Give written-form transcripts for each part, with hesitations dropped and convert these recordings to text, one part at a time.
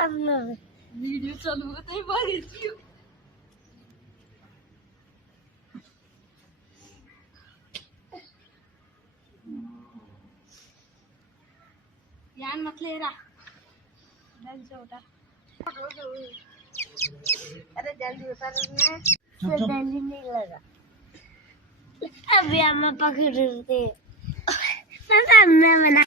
वीडियो चालू होते ही बघायची यान मतलब रा जल्दी उतार अरे जल्दी उतारना से जल्दी नहीं लगा अभी हम पकड़ते मैं सामने बना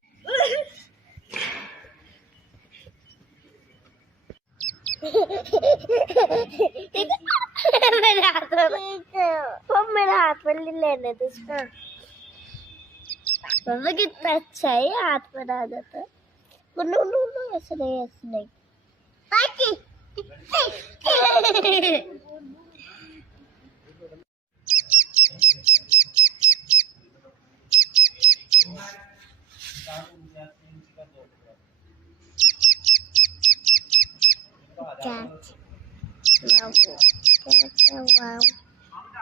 मेरा हाथ में लेने दो इसका बाबा कितना अच्छा है हाथ में आ जाता है नो नो नो ऐसे नहीं Cat. Wow.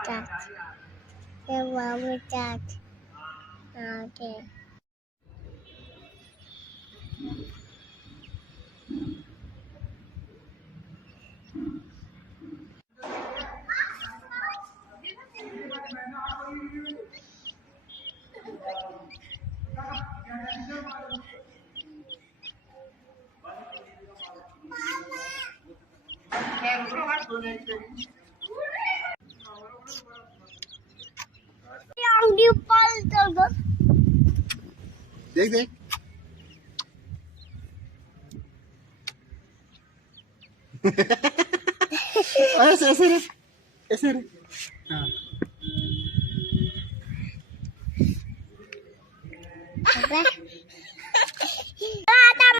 Cat. Wow. Cat. Okay. देख देख ऐसे ऐसे रे